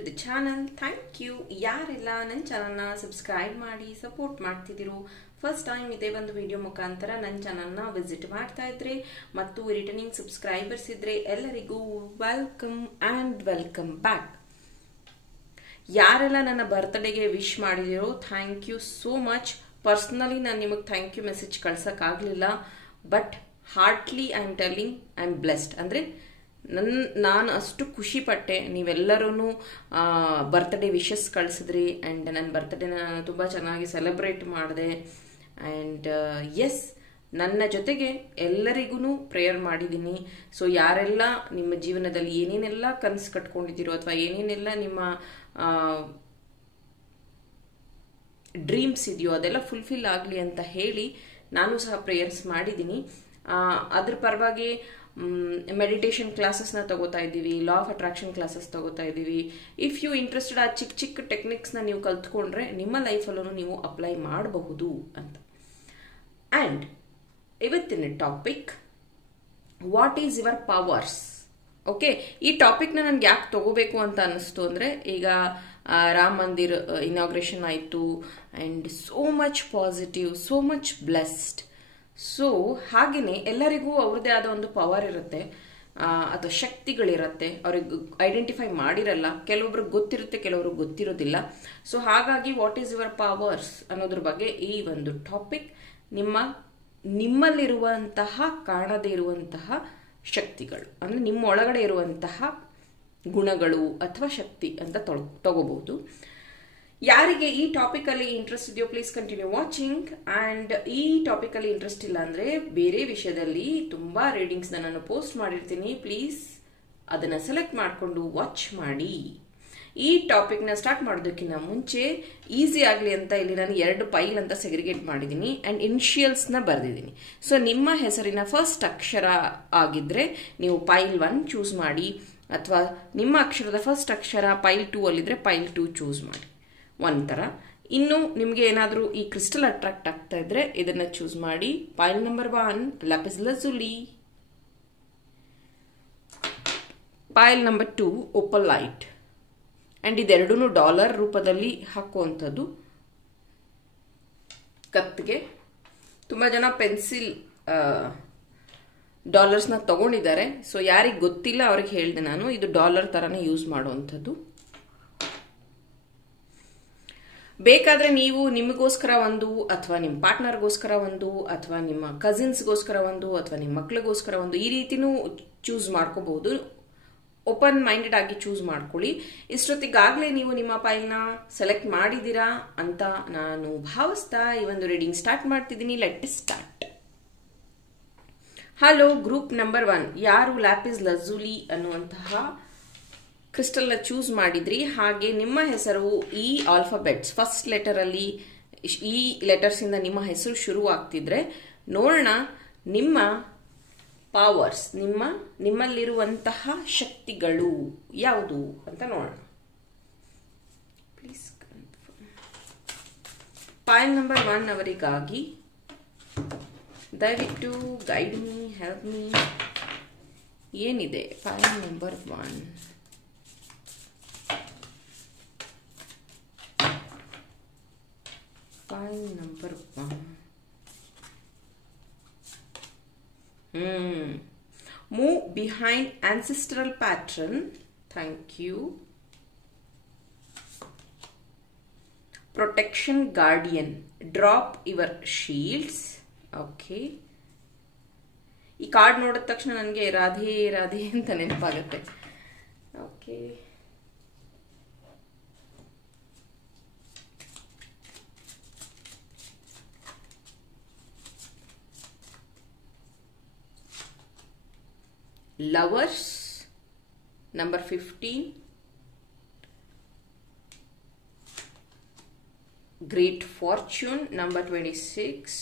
to the channel. Thank you. ಯಾರೆಲ್ಲ ನನ್ನ ಚಾನಲ್ನ ಸಬ್ಸ್ಕ್ರೈಬ್ ಮಾಡಿ ಸಪೋರ್ಟ್ ಮಾಡ್ತಿದ್ದೀರೋ, ಫಸ್ಟ್ ಟೈಮ್ ಇದೇ ಒಂದು ವಿಡಿಯೋ ಮುಖಾಂತರ ನನ್ನ ಚಾನಲ್ನ ವಿಸಿಟ್ ಮಾಡ್ತಾ ಇದ್ರೆ ಮತ್ತು ರಿಟರ್ನಿಂಗ್ ಸಬ್ಸ್ಕ್ರೈಬರ್ಸ್ ಇದ್ರೆ ಎಲ್ಲರಿಗೂ ವೆಲ್ಕಮ್ ಆ್ಯಂಡ್ ವೆಲ್ಕಮ್ ಬ್ಯಾಕ್. ಯಾರೆಲ್ಲ ನನ್ನ ಬರ್ತ್ಡೇಗೆ ವಿಶ್ ಮಾಡಿದಿರೋ thank you so much. Personally ನಾನು ನಿಮಗೆ ಥ್ಯಾಂಕ್ ಯು ಮೆಸೇಜ್ ಕಳ್ಸೋಕ್ಕಾಗಲಿಲ್ಲ, but heartly I am telling I am blessed. ಅಂದರೆ ನಾನು ಅಷ್ಟು ಖುಷಿ ಪಟ್ಟೆ, ನೀವೆಲ್ಲರೂ ಬರ್ತ್ಡೇ ವಿಶಸ್ ಕಳಿಸಿದ್ರಿ ಆ್ಯಂಡ್ ನನ್ನ ಬರ್ತ್ಡೇನ ನಾನು ತುಂಬ ಚೆನ್ನಾಗಿ ಸೆಲೆಬ್ರೇಟ್ ಮಾಡಿದೆ. ಆ್ಯಂಡ್ ಎಸ್, ನನ್ನ ಜೊತೆಗೆ ಎಲ್ಲರಿಗೂ ಪ್ರೇಯರ್ ಮಾಡಿದ್ದೀನಿ. ಸೊ ಯಾರೆಲ್ಲ ನಿಮ್ಮ ಜೀವನದಲ್ಲಿ ಏನೇನೆಲ್ಲ ಕನಸು ಕಟ್ಕೊಂಡಿದ್ದೀರೋ ಅಥವಾ ಏನೇನೆಲ್ಲ ನಿಮ್ಮ ಡ್ರೀಮ್ಸ್ ಇದೆಯೋ ಅದೆಲ್ಲ ಫುಲ್ಫಿಲ್ ಆಗಲಿ ಅಂತ ಹೇಳಿ ನಾನು ಸಹ ಪ್ರೇಯರ್ಸ್ ಮಾಡಿದ್ದೀನಿ. ಅದ್ರ ಪರವಾಗಿ ಮೆಡಿಟೇಷನ್ ಕ್ಲಾಸಸ್ನ ತಗೋತಾ ಇದ್ದೀವಿ, ಲಾ ಆಫ್ ಅಟ್ರಾಕ್ಷನ್ ಕ್ಲಾಸಸ್ ತಗೋತಾ ಇದ್ದೀವಿ. ಇಫ್ ಯು ಇಂಟ್ರೆಸ್ಟೆಡ್ ಆ ಚಿಕ್ಕ ಚಿಕ್ಕ ಟೆಕ್ನಿಕ್ಸ್ನ ನೀವು ಕಲ್ತ್ಕೊಂಡ್ರೆ ನಿಮ್ಮ ಲೈಫಲ್ಲೂ ನೀವು ಅಪ್ಲೈ ಮಾಡಬಹುದು ಅಂತ. ಆ್ಯಂಡ್ ಇವತ್ತಿನ topic, what is your powers. Okay, ಈ ಟಾಪಿಕ್ನ ನನಗೆ ಯಾಕೆ ತಗೋಬೇಕು ಅಂತ ಅನ್ನಿಸ್ತು ಅಂದರೆ, ಈಗ ರಾಮ ಮಂದಿರ್ ಇನಾಗ್ರೇಷನ್ ಆಯಿತು and so much positive, so much blessed. So ಹಾಗೆಯೇ ಎಲ್ಲರಿಗೂ ಅವ್ರದ್ದೇ ಆದ ಒಂದು ಪವರ್ ಇರುತ್ತೆ ಅಥವಾ ಶಕ್ತಿಗಳಿರುತ್ತೆ, ಅವ್ರಿಗೆ ಐಡೆಂಟಿಫೈ ಮಾಡಿರಲ್ಲ. ಕೆಲವೊಬ್ರಿಗೆ ಗೊತ್ತಿರುತ್ತೆ, ಕೆಲವ್ರಿಗೆ ಗೊತ್ತಿರೋದಿಲ್ಲ. ಸೊ ಹಾಗಾಗಿ ವಾಟ್ ಈಸ್ ಯುವರ್ ಪವರ್ಸ್ ಅನ್ನೋದ್ರ ಬಗ್ಗೆ ಈ ಒಂದು ಟಾಪಿಕ್ ನಿಮ್ಮಲ್ಲಿರುವಂತಹ ಕಾಣದೇ ಇರುವಂತಹ ಶಕ್ತಿಗಳು, ಅಂದರೆ ನಿಮ್ಮ ಒಳಗಡೆ ಇರುವಂತಹ ಗುಣಗಳು ಅಥವಾ ಶಕ್ತಿ ಅಂತ ತಗೋಬಹುದು. ಯಾರಿಗೆ ಈ ಟಾಪಿಕಲ್ಲಿ ಇಂಟ್ರೆಸ್ಟ್ ಇದೆಯೋ ಪ್ಲೀಸ್ ಕಂಟಿನ್ಯೂ ವಾಚಿಂಗ್. ಆ್ಯಂಡ್ ಈ ಟಾಪಿಕಲ್ಲಿ ಇಂಟ್ರೆಸ್ಟ್ ಇಲ್ಲ ಅಂದರೆ ಬೇರೆ ವಿಷಯದಲ್ಲಿ ತುಂಬ ರೀಡಿಂಗ್ಸ್ನ ನಾನು ಪೋಸ್ಟ್ ಮಾಡಿರ್ತೀನಿ, ಪ್ಲೀಸ್ ಅದನ್ನು ಸೆಲೆಕ್ಟ್ ಮಾಡಿಕೊಂಡು ವಾಚ್ ಮಾಡಿ. ಈ ಟಾಪಿಕ್ನ ಸ್ಟಾರ್ಟ್ ಮಾಡೋದಕ್ಕಿಂತ ಮುಂಚೆ ಈಸಿ ಆಗಲಿ ಅಂತ ಇಲ್ಲಿ ನಾನು 2 ಪೈಲ್ ಅಂತ ಸೆಗ್ರಿಗೇಟ್ ಮಾಡಿದ್ದೀನಿ ಆ್ಯಂಡ್ ಇನಿಷಿಯಲ್ಸ್ನ ಬರೆದಿದ್ದೀನಿ. ಸೊ ನಿಮ್ಮ ಹೆಸರಿನ ಫಸ್ಟ್ ಅಕ್ಷರ ಆಗಿದ್ದರೆ ನೀವು ಪೈಲ್ 1 ಚೂಸ್ ಮಾಡಿ, ಅಥವಾ ನಿಮ್ಮ ಅಕ್ಷರದ ಫಸ್ಟ್ ಅಕ್ಷರ ಪೈಲ್ 2 ಅಲ್ಲಿದ್ದರೆ ಪೈಲ್ 2 ಚೂಸ್ ಮಾಡಿ. ಒಂಥರ ಇನ್ನು ನಿಮಗೆ ಏನಾದರೂ ಈ ಕ್ರಿಸ್ಟಲ್ ಅಟ್ರಾಕ್ಟ್ ಆಗ್ತಾ ಇದ್ರೆ ಇದನ್ನ ಚೂಸ್ ಮಾಡಿ. Pile number 1 lapis lazuli, pile number 2 opal light. And ಇದೆರಡೂ ಡಾಲರ್ ರೂಪದಲ್ಲಿ ಹಾಕುವಂಥದ್ದು. ಕತ್ತಿಗೆ ತುಂಬ ಜನ ಪೆನ್ಸಿಲ್ ಡಾಲರ್ಸ್ನ ತಗೊಂಡಿದ್ದಾರೆ. ಸೊ ಯಾರಿಗೆ ಗೊತ್ತಿಲ್ಲ ಅವ್ರಿಗೆ ಹೇಳಿದೆ ನಾನು, ಇದು ಡಾಲರ್ ಥರನೇ ಯೂಸ್ ಮಾಡುವಂಥದ್ದು. ಬೇಕಾದರೆ ನೀವು ನಿಮಗೋಸ್ಕರ ಒಂದು, ಅಥವಾ ನಿಮ್ಮ ಪಾರ್ಟ್ನರ್ಗೋಸ್ಕರ ಒಂದು, ಅಥವಾ ನಿಮ್ಮ ಕಸಿನ್ಸ್ಗೋಸ್ಕರ ಒಂದು, ಅಥವಾ ನಿಮ್ಮ ಮಕ್ಳಿಗೋಸ್ಕರ ಒಂದು, ಈ ರೀತಿನೂ ಚೂಸ್ ಮಾಡ್ಕೋಬಹುದು. ಓಪನ್ ಮೈಂಡೆಡ್ ಆಗಿ ಚೂಸ್ ಮಾಡ್ಕೊಳ್ಳಿ. ಇಷ್ಟೊತ್ತಿಗಾಗಲೇ ನೀವು ನಿಮ್ಮ ಫೈಲ್ನ ಸೆಲೆಕ್ಟ್ ಮಾಡಿದ್ದೀರಾ ಅಂತ ನಾನು ಭಾವಿಸ್ತಾ ಈ ಒಂದು ರೀಡಿಂಗ್ ಸ್ಟಾರ್ಟ್ ಮಾಡ್ತಿದ್ದೀನಿ. Let start. Hello, group number 1 ಯಾರು ಲ್ಯಾಪಿಸ್ ಲಜುಲಿ ಅನ್ನುವಂತಹ ಕ್ರಿಸ್ಟಲ್ನ ಚೂಸ್ ಮಾಡಿದ್ರಿ, ಹಾಗೆ ನಿಮ್ಮ ಹೆಸರು ಈ ಆಲ್ಫಾಬೆಟ್ಸ್ ಫಸ್ಟ್ ಲೆಟರಲ್ಲಿ ಈ ಲೆಟರ್ಸಿಂದ ನಿಮ್ಮ ಹೆಸರು ಶುರು ಆಗ್ತಿದ್ರೆ ನೋಡೋಣ ನಿಮ್ಮ ಪವರ್ಸ್, ನಿಮ್ಮಲ್ಲಿರುವಂತಹ ಶಕ್ತಿಗಳು ಯಾವುದು ಅಂತ ನೋಡೋಣ. ಪ್ಲೀಸ್ ಪೈಲ್ ನಂಬರ್ 1 ಅವರಿಗಾಗಿ ದಯವಿಟ್ಟು ಗೈಡ್ ಮೀ, ಹೆಲ್ಪ್ ಮೀ. ಏನಿದೆ ಪೈಲ್ number 1? File number 1. Move behind ancestral pattern. Thank you. Protection guardian. Drop your shields. Okay. ಈ ಕಾರ್ಡ್ ನೋಡಿದ ತಕ್ಷಣ ನನಗೆ ರಾಧೆ ರಾಧೆ ಅಂತ ನೆನಪಾಗುತ್ತೆ. Okay, Lovers number 15, Great Fortune number 26,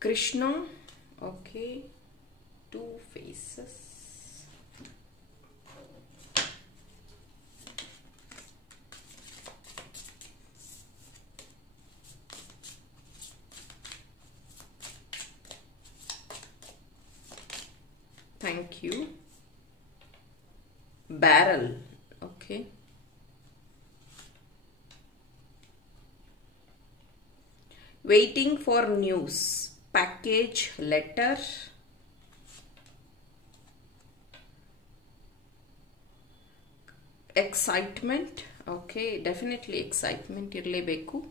Krishna. Okay, 2 faces. Thank you. Barrel. Okay. Waiting for news. Package, letter. Excitement. Okay, definitely excitement irlebeku.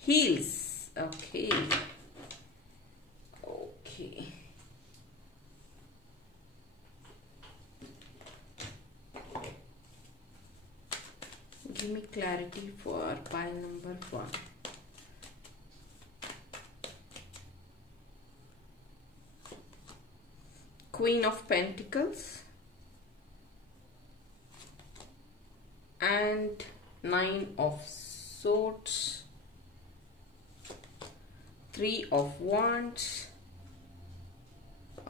Heels. Okay. Okay. Give me clarity for pile number 1. Queen of Pentacles and 9 of Swords, 3 of Wands.